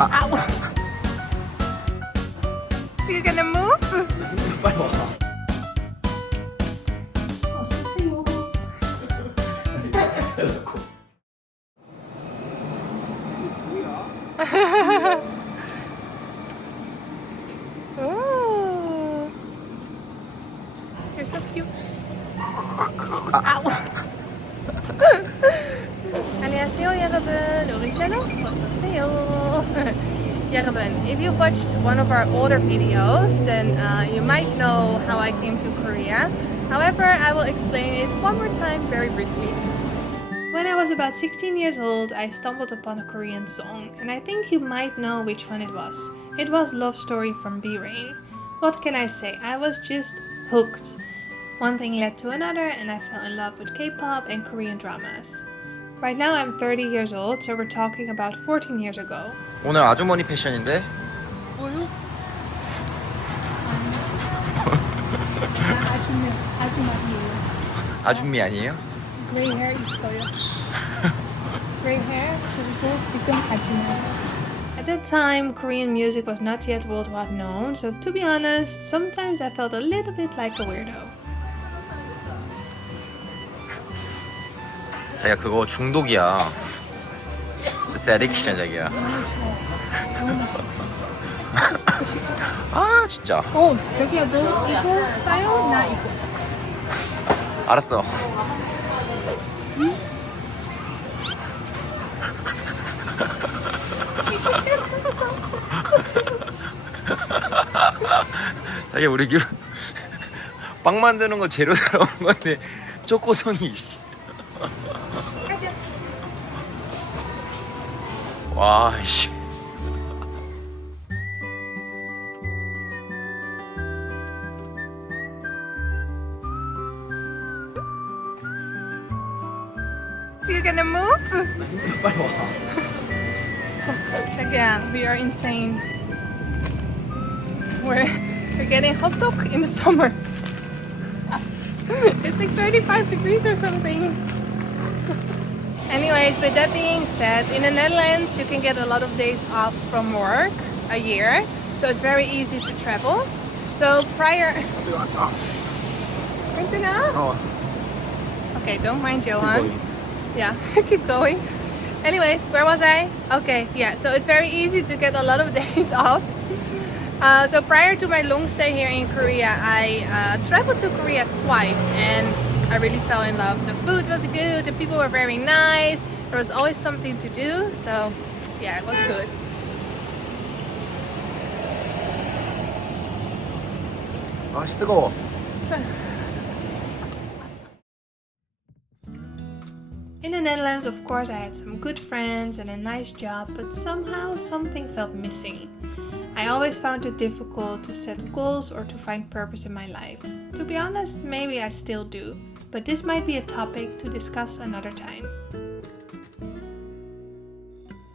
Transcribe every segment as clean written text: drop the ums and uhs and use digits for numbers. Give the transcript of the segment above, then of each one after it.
Ow. You gonna move? 빨리 와. 어서오세요. 해놓고. Ooh. You're so cute. Ow. 안녕하세요 여러분. 우리 채널 어서오세요. 여러분, if you've watched one of our older videos, then you might know how I came to Korea. However, I will explain it one more time very briefly. When I was about 16 years old, I stumbled upon a Korean song, and I think you might know which one it was. It was Love Story from B-Rain. What can I say? I was just hooked. One thing led to another, and I fell in love with K-pop and Korean dramas. Right now I'm 30 years old, so we're talking about 14 years ago. 오늘 아주머니 패션인데? 뭐요? 아주머니예요. 아줌미 아니에요? Gray hair 있어요. Gray hair 그리고 지금 아주머니. At that time, Korean music was not yet worldwide known, so to be honest, sometimes I felt a little bit like a weirdo. 자기야 그거 중독이야. It's addiction 자기야. 아 진짜. 저기야 너 이거 사요? 나 이거 알았어. 자기야 우리 빵 만드는 거 재료 사러 오는 건데 초코송이 와 씨. You gonna move? 빨리 와. Again, we are insane. We're getting hot dog in the summer. It's like 35 degrees or something. Anyways, with that being said, in the Netherlands you can get a lot of days off from work a year, so it's very easy to travel. So prior. 어. Okay, don't mind Johan. Yeah, keep going. Anyways, where was I? Okay, yeah, so it's very easy to get a lot of days off. So prior to my long stay here in Korea, I traveled to Korea twice and I really fell in love. The food was good, the people were very nice, there was always something to do, so yeah, it was good. 아 씨 뜨거워. In the Netherlands, of course, I had some good friends and a nice job, but somehow something felt missing. I always found it difficult to set goals or to find purpose in my life. To be honest, maybe I still do, but this might be a topic to discuss another time.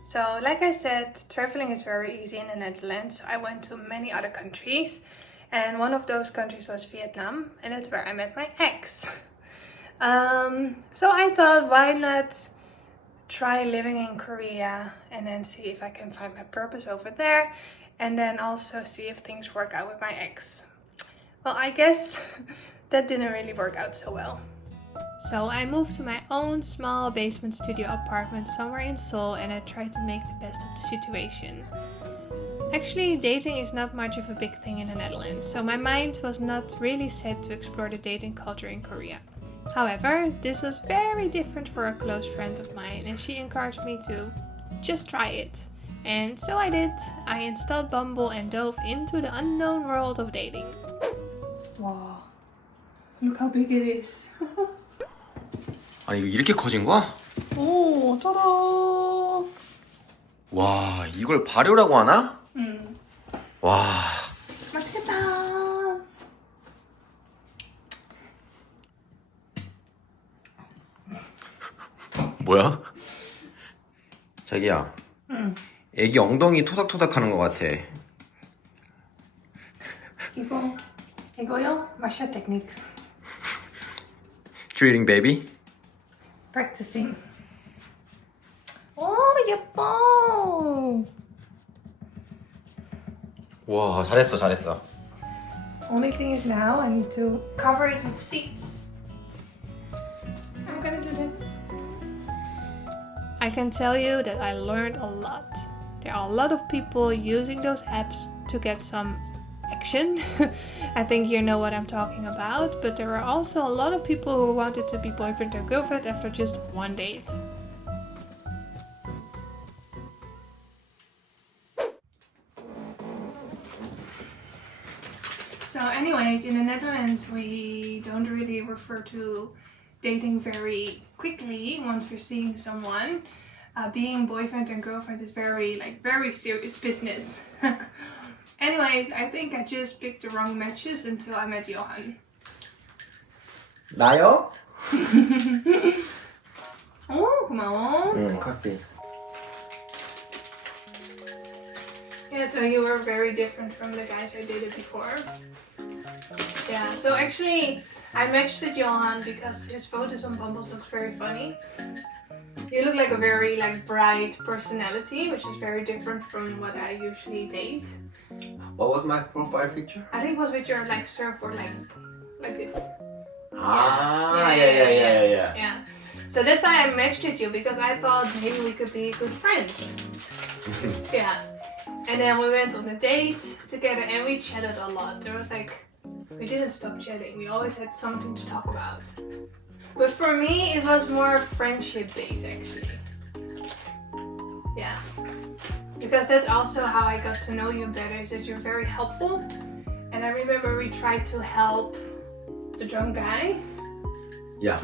So, like I said, traveling is very easy in the Netherlands. I went to many other countries, and one of those countries was Vietnam, and that's where I met my ex. So I thought, why not try living in Korea and then see if I can find my purpose over there, and then also see if things work out with my ex. Well, I guess that didn't really work out so well. So I moved to my own small basement studio apartment somewhere in Seoul, and I tried to make the best of the situation. Actually, dating is not much of a big thing in the Netherlands, so my mind was not really set to explore the dating culture in Korea. However, this was very different for a close friend of mine, and she encouraged me to just try it. And so I did. I installed Bumble and dove into the unknown world of dating. Wow, look how big it is. 아니 이거 이렇게 커진 거야? 오, 짜란. 와 이걸 발효라고 하나? 응. 와. 맛있겠다. 뭐야? 자기야. 응. 애기 엉덩이 토닥토닥 하는 것 같아. 이거요? 마샤 테크닉. Treating baby? Practicing. 오, 예뻐. 와, 잘했어, 잘했어. Only thing is now I need to cover it with seeds. I'm gonna do that. I can tell you that I learned a lot. There are a lot of people using those apps to get some action. I think you know what I'm talking about, but there are also a lot of people who wanted to be boyfriend or girlfriend after just one date. So anyways, in the Netherlands we don't really refer to dating very quickly once we're seeing someone. Being boyfriend and girlfriend is very serious business. Anyways, I think I just picked the wrong matches until I met Johan. 나요? Oh, 고마워. 응, 커피. Yeah, so you were very different from the guys I dated before. Yeah, so actually I matched with Johan because his photos on Bumble look very funny. You look like a very bright personality, which is very different from what I usually date. What was my profile picture? I think it was with your surfboard like this. Yeah. So that's why I matched with you, because I thought maybe we could be good friends. Yeah. And then we went on a date together and we chatted a lot. There was we didn't stop chatting. We always had something to talk about. But for me, it was more friendship based actually. Yeah. Because that's also how I got to know you better, is that you're very helpful. And I remember we tried to help the drunk guy. Yeah.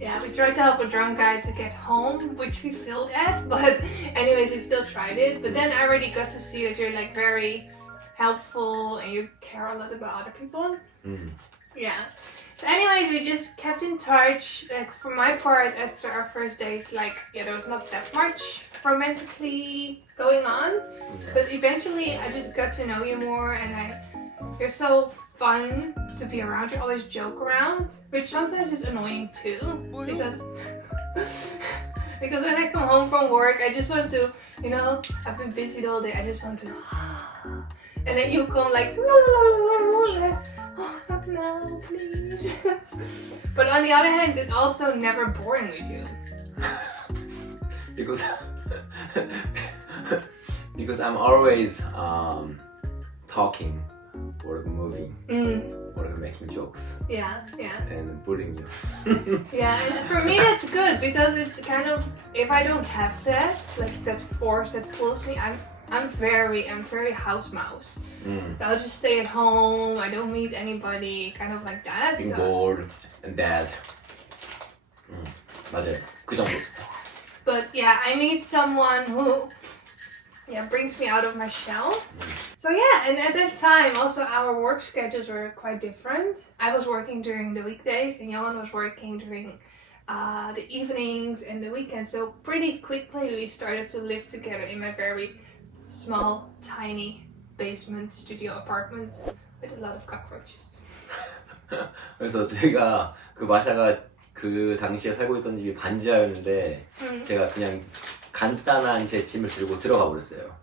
Yeah, we tried to help a drunk guy to get home, which we failed at, but anyways, we still tried it. But then I already got to see that you're very helpful and you care a lot about other people. Mm-hmm. Yeah. So anyways, we just kept in touch. For my part, after our first date, there was not that much romantically going on. Yeah. But eventually, I just got to know you more, and you're so fun to be around. You always joke around, which sometimes is annoying too, because when I come home from work, I just want to, I've been busy the whole day. I just want to, and then you come oh, not now, please. But on the other hand, it's also never boring with you. because I'm always talking or moving or making jokes. Yeah. And bullying you. Yeah, and for me that's good, because it's kind of, if I don't have that, that force that pulls me, I'm very house mouse. So I'll just stay at home. I don't meet anybody, kind of like that. Being bored and dead. 맞아요. 그 정도. But yeah, I need someone who brings me out of my shell. So yeah, and at that time also our work schedules were quite different. I was working during the weekdays and Johan was working during the evenings and the weekends. So pretty quickly we started to live together in my very small, tiny basement studio apartment with a lot of cockroaches. 그래서 저희가 마샤가 그 당시에 살고 있던 집이 반지하였는데 제가 그냥 간단한 제 짐을 들고 들어가 버렸어요.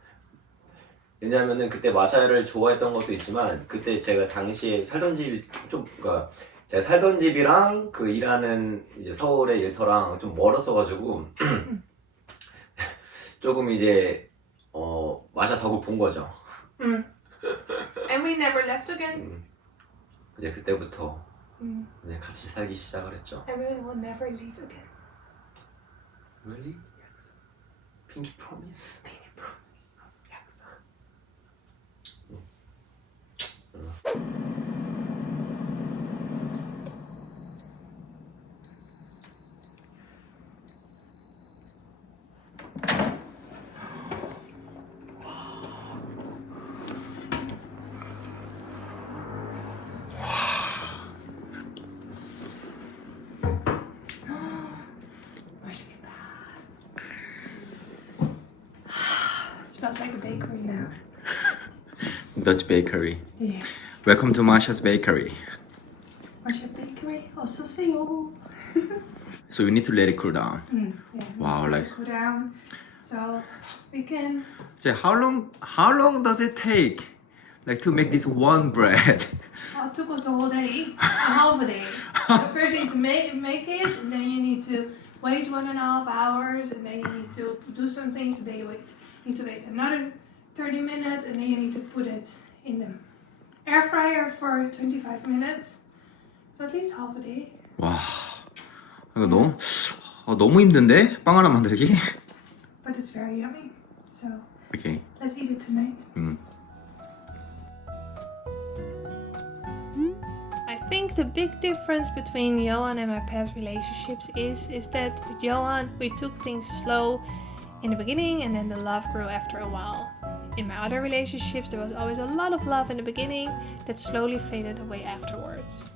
왜냐면은 그때 마샤를 좋아했던 것도 있지만 그때 제가 당시에 살던 집이 그러니까 제가 살던 집이랑 그 일하는 이제 서울의 일터랑 좀 멀었어가지고 조금 이제 마샤 덕을 본 거죠. And we never left again. 이제 그때부터 이제 같이 살기 시작을 했죠. And we will never leave again. Really? Yes. Pinky promise. Pinky promise. Yes. Smells like a bakery now. Dutch bakery. Yes. Welcome to Masha's bakery. Masha bakery. Also say oh. So we need to let it cool down. Yeah. Wow, Let like it cool down. So we can. how long does it take like to make this one bread. Well, it took us the whole day, a half a day. First you need to make it, and then you need to wait 1.5 hours, and then you need to do some things, and then you need to wait another 30 minutes, and then you need to put it in the air fryer for 25 minutes. So at least half a day. 와, 이거 너무 힘든데 빵 하나 만들기? But it's very yummy. So 오케이. let's eat it tonight. I think the big difference between Johan and my past relationships is that with Johan we took things slow in the beginning and then the love grew after a while. In my other relationships there was always a lot of love in the beginning that slowly faded away afterwards.